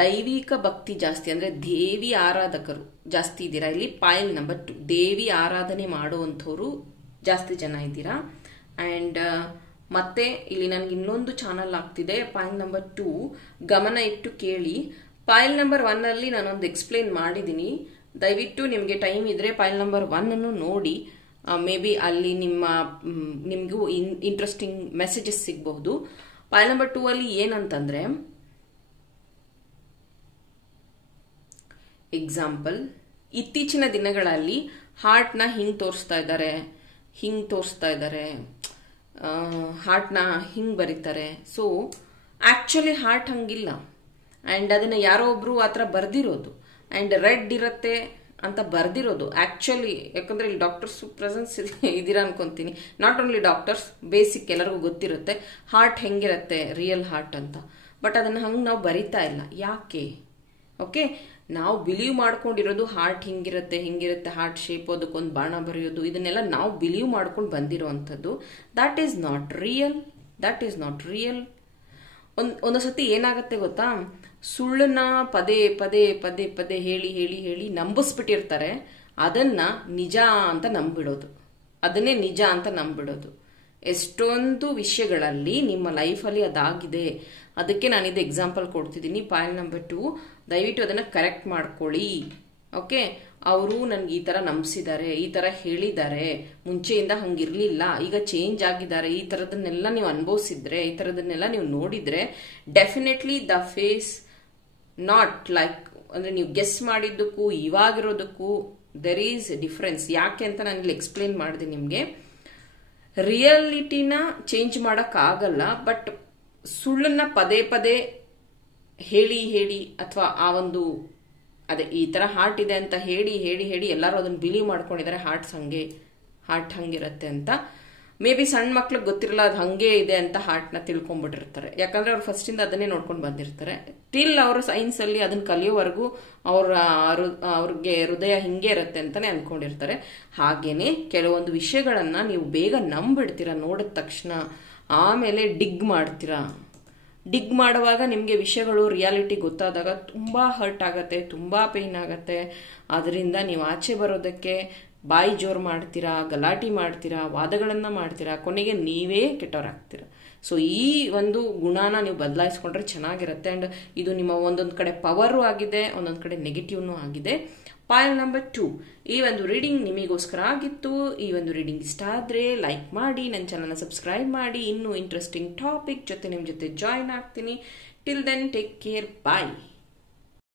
ದೈವಿಕ ಭಕ್ತಿ ಜಾಸ್ತಿ, ಅಂದ್ರೆ ದೇವಿ ಆರಾಧಕರು ಜಾಸ್ತಿ ಇದ್ದೀರಾ ಇಲ್ಲಿ. ಪಾಯಿಂಟ್ ನಂಬರ್ 2, ದೇವಿ ಆರಾಧನೆ ಮಾಡುವಂಥವ್ರು ಜಾಸ್ತಿ ಜನ ಇದ್ದೀರಾ. ಅಂಡ್ ಮತ್ತೆ ಇಲ್ಲಿ ನನ್ಗೆ ಇನ್ನೊಂದು ಚಾನಲ್ ಆಗ್ತಿದೆ. ಪಾಯಿಂಟ್ ನಂಬರ್ 2 ಗಮನ ಇಟ್ಟು ಕೇಳಿ. ಪಾಯಿಲ್ ನಂಬರ್ 1 ಅಲ್ಲಿ ನಾನೊಂದು ಎಕ್ಸ್ಪ್ಲೇನ್ ಮಾಡಿದ್ದೀನಿ. ದಯವಿಟ್ಟು ನಿಮಗೆ ಟೈಮ್ ಇದ್ರೆ ಪಾಯಿಲ್ ನಂಬರ್ 1 ಅನ್ನು ನೋಡಿ. ಮೇ ಬಿ ಅಲ್ಲಿ ನಿಮಗೂ ಇಂಟ್ರೆಸ್ಟಿಂಗ್ ಮೆಸೇಜಸ್ ಸಿಗಬಹುದು. ಪಾಯಿಲ್ ನಂಬರ್ 2 ಅಲ್ಲಿ ಏನಂತಂದ್ರೆ, ಎಕ್ಸಾಂಪಲ್, ಇತ್ತೀಚಿನ ದಿನಗಳಲ್ಲಿ ಹಾರ್ಟ್ನ ಹಿಂಗ್ ತೋರಿಸ್ತಾ ಇದ್ದಾರೆ, ಹಾರ್ಟ್ನ ಹಿಂಗ್ ಬರೀತಾರೆ. ಸೊ ಆಕ್ಚುಲಿ ಹಾರ್ಟ್ ಹಂಗಿಲ್ಲ. ಅಂಡ್ ಅದನ್ನ ಯಾರೋ ಒಬ್ರು ಆತರ ಬರ್ದಿರೋದು. ಅಂಡ್ ರೆಡ್ ಇರತ್ತೆ ಅಂತ ಬರ್ದಿರೋದು ಆಕ್ಚುಲಿ. ಯಾಕಂದ್ರೆ ಇಲ್ಲಿ ಡಾಕ್ಟರ್ಸ್ ಪ್ರೆಸೆನ್ಸ್ ಇದೀರಾ ಅನ್ಕೊಂತೀನಿ. ನಾಟ್ ಓನ್ಲಿ ಡಾಕ್ಟರ್ಸ್, ಬೇಸಿಕ್ ಎಲ್ಲರಿಗೂ ಗೊತ್ತಿರುತ್ತೆ ಹಾರ್ಟ್ ಹೆಂಗಿರತ್ತೆ, ರಿಯಲ್ ಹಾರ್ಟ್ ಅಂತ. ಬಟ್ ಅದನ್ನ ಹಂಗೆ ನಾವು ಬರಿತಾ ಇಲ್ಲ. ಯಾಕೆ? ಓಕೆ, ನಾವು ಬಿಲೀವ್ ಮಾಡ್ಕೊಂಡಿರೋದು ಹಾರ್ಟ್ ಹಿಂಗಿರುತ್ತೆ, ಹಾರ್ಟ್ ಶೇಪ್, ಅದಕ್ಕೊಂದು ಬಾಣ ಬರೆಯೋದು, ಇದನ್ನೆಲ್ಲ ನಾವು ಬಿಲೀವ್ ಮಾಡ್ಕೊಂಡು ಬಂದಿರೋವಂಥದ್ದು. That is not real. ಒಂದು ಸತಿ ಏನಾಗತ್ತೆ ಗೊತ್ತಾ, ಸುಳ್ಳನ್ನ ಪದೇ ಹೇಳಿ ನಂಬಿಸ್ಬಿಟ್ಟಿರ್ತಾರೆ. ಅದನ್ನ ನಿಜ ಅಂತ ನಂಬಿಡೋದು. ಎಷ್ಟೊಂದು ವಿಷಯಗಳಲ್ಲಿ ನಿಮ್ಮ ಲೈಫಲ್ಲಿ ಅದಾಗಿದೆ. ಅದಕ್ಕೆ ನಾನಿದು ಎಕ್ಸಾಂಪಲ್ ಕೊಡ್ತಿದ್ದೀನಿ. ಪಾಯಿಲ್ ನಂಬರ್ 2, ದಯವಿಟ್ಟು ಅದನ್ನ ಕರೆಕ್ಟ್ ಮಾಡ್ಕೊಳ್ಳಿ. ಓಕೆ, ಅವರು ನನ್ಗೆ ಈ ತರ ನಂಬಿಸಿದ್ದಾರೆ, ಈ ತರ ಹೇಳಿದ್ದಾರೆ, ಮುಂಚೆಯಿಂದ ಹಂಗಿರ್ಲಿಲ್ಲ, ಈಗ ಚೇಂಜ್ ಆಗಿದ್ದಾರೆ, ಈ ತರದನ್ನೆಲ್ಲ ನೀವು ಅನುಭವಿಸಿದ್ರೆ, ಈ ತರದನ್ನೆಲ್ಲ ನೀವು ನೋಡಿದ್ರೆ, definitely the face not like, ಅಂದ್ರೆ ನೀವು ಗೆಸ್ ಮಾಡಿದ್ದಕ್ಕೂ ಇವಾಗಿರೋದಕ್ಕೂ ದೆರ್ ಈಸ್ ಡಿಫರೆನ್ಸ್. ಯಾಕೆ ಅಂತ ನಾನು ಇಲ್ಲಿ ಎಕ್ಸ್ಪ್ಲೇನ್ ಮಾಡಿದೆ ನಿಮ್ಗೆ. ರಿಯಾಲಿಟಿನ ಚೇಂಜ್ ಮಾಡಕ್ ಆಗಲ್ಲ, ಬಟ್ ಸುಳ್ಳನ್ನ ಪದೇ ಹೇಳಿ ಅಥವಾ ಆ ಒಂದು ಅದೇ ಈ ತರ ಹಾರ್ಟ್ ಇದೆ ಅಂತ ಹೇಳಿ ಎಲ್ಲರೂ ಅದನ್ನ ಬಿಲೀವ್ ಮಾಡ್ಕೊಂಡಿದ್ದಾರೆ. ಹಾರ್ಟ್ ಹಂಗಿರತ್ತೆ ಅಂತ. ಮೇ ಬಿ ಸಣ್ಣ ಮಕ್ಳಿಗೆ ಗೊತ್ತಿರಲ್ಲ ಅದು ಹಂಗೆ ಇದೆ ಅಂತ ಹಾರ್ಟ್ನ ತಿಳ್ಕೊಂಡ್ಬಿಟ್ಟಿರ್ತಾರೆ. ಯಾಕಂದ್ರೆ ಅವ್ರು ಫಸ್ಟ್ ಇಂದ ಅದನ್ನೇ ನೋಡ್ಕೊಂಡು ಬಂದಿರ್ತಾರೆ. ಟಿಲ್ ಅವರು ಸೈನ್ಸ್ ಅಲ್ಲಿ ಅದನ್ನ ಕಲಿಯೋವರೆಗೂ ಅವ್ರಿಗೆ ಹೃದಯ ಹಿಂಗೆ ಇರತ್ತೆ ಅಂತಾನೆ ಅನ್ಕೊಂಡಿರ್ತಾರೆ. ಹಾಗೇನೆ ಕೆಲವೊಂದು ವಿಷಯಗಳನ್ನ ನೀವು ಬೇಗ ನಂಬಿಡ್ತೀರಾ ನೋಡಿದ ತಕ್ಷಣ. ಆಮೇಲೆ ಡಿಗ್ ಮಾಡ್ತೀರಾ. ಡಿಗ್ ಮಾಡುವಾಗ ನಿಮಗೆ ವಿಷಯಗಳು ರಿಯಾಲಿಟಿ ಗೊತ್ತಾದಾಗ ತುಂಬಾ ಹರ್ಟ್ ಆಗತ್ತೆ, ತುಂಬಾ ಪೇನ್ ಆಗತ್ತೆ. ಅದರಿಂದ ನೀವು ಆಚೆ ಬರೋದಕ್ಕೆ ಬಾಯಿ ಜೋರು ಮಾಡ್ತೀರಾ, ಗಲಾಟೆ ಮಾಡ್ತೀರಾ, ವಾದಗಳನ್ನು ಮಾಡ್ತೀರಾ, ಕೊನೆಗೆ ನೀವೇ ಕೆಟ್ಟವರಾಗ್ತೀರಾ. ಸೊ ಈ ಒಂದು ಗುಣನ ನೀವು ಬದಲಾಯಿಸ್ಕೊಂಡ್ರೆ ಚೆನ್ನಾಗಿರುತ್ತೆ. ಆ್ಯಂಡ್ ಇದು ನಿಮ್ಮ ಒಂದೊಂದು ಕಡೆ ಪವರು ಆಗಿದೆ, ಒಂದೊಂದು ಕಡೆ ನೆಗೆಟಿವ್ನೂ ಆಗಿದೆ. ಪಾಯಲ್ ನಂಬರ್ 2, ಈ ಒಂದು ರೀಡಿಂಗ್ ನಿಮಗೋಸ್ಕರ ಆಗಿತ್ತು. ಈ ಒಂದು ರೀಡಿಂಗ್ ಇಷ್ಟ ಆದರೆ ಲೈಕ್ ಮಾಡಿ, ನನ್ನ ಚಾನಲ್ನ ಸಬ್ಸ್ಕ್ರೈಬ್ ಮಾಡಿ. ಇನ್ನೂ ಇಂಟ್ರೆಸ್ಟಿಂಗ್ ಟಾಪಿಕ್ ಜೊತೆ ನಿಮ್ಮ ಜೊತೆ ಜಾಯ್ನ್ ಆಗ್ತೀನಿ. ಟಿಲ್ ದೆನ್ ಟೇಕ್ ಕೇರ್, ಬಾಯ್.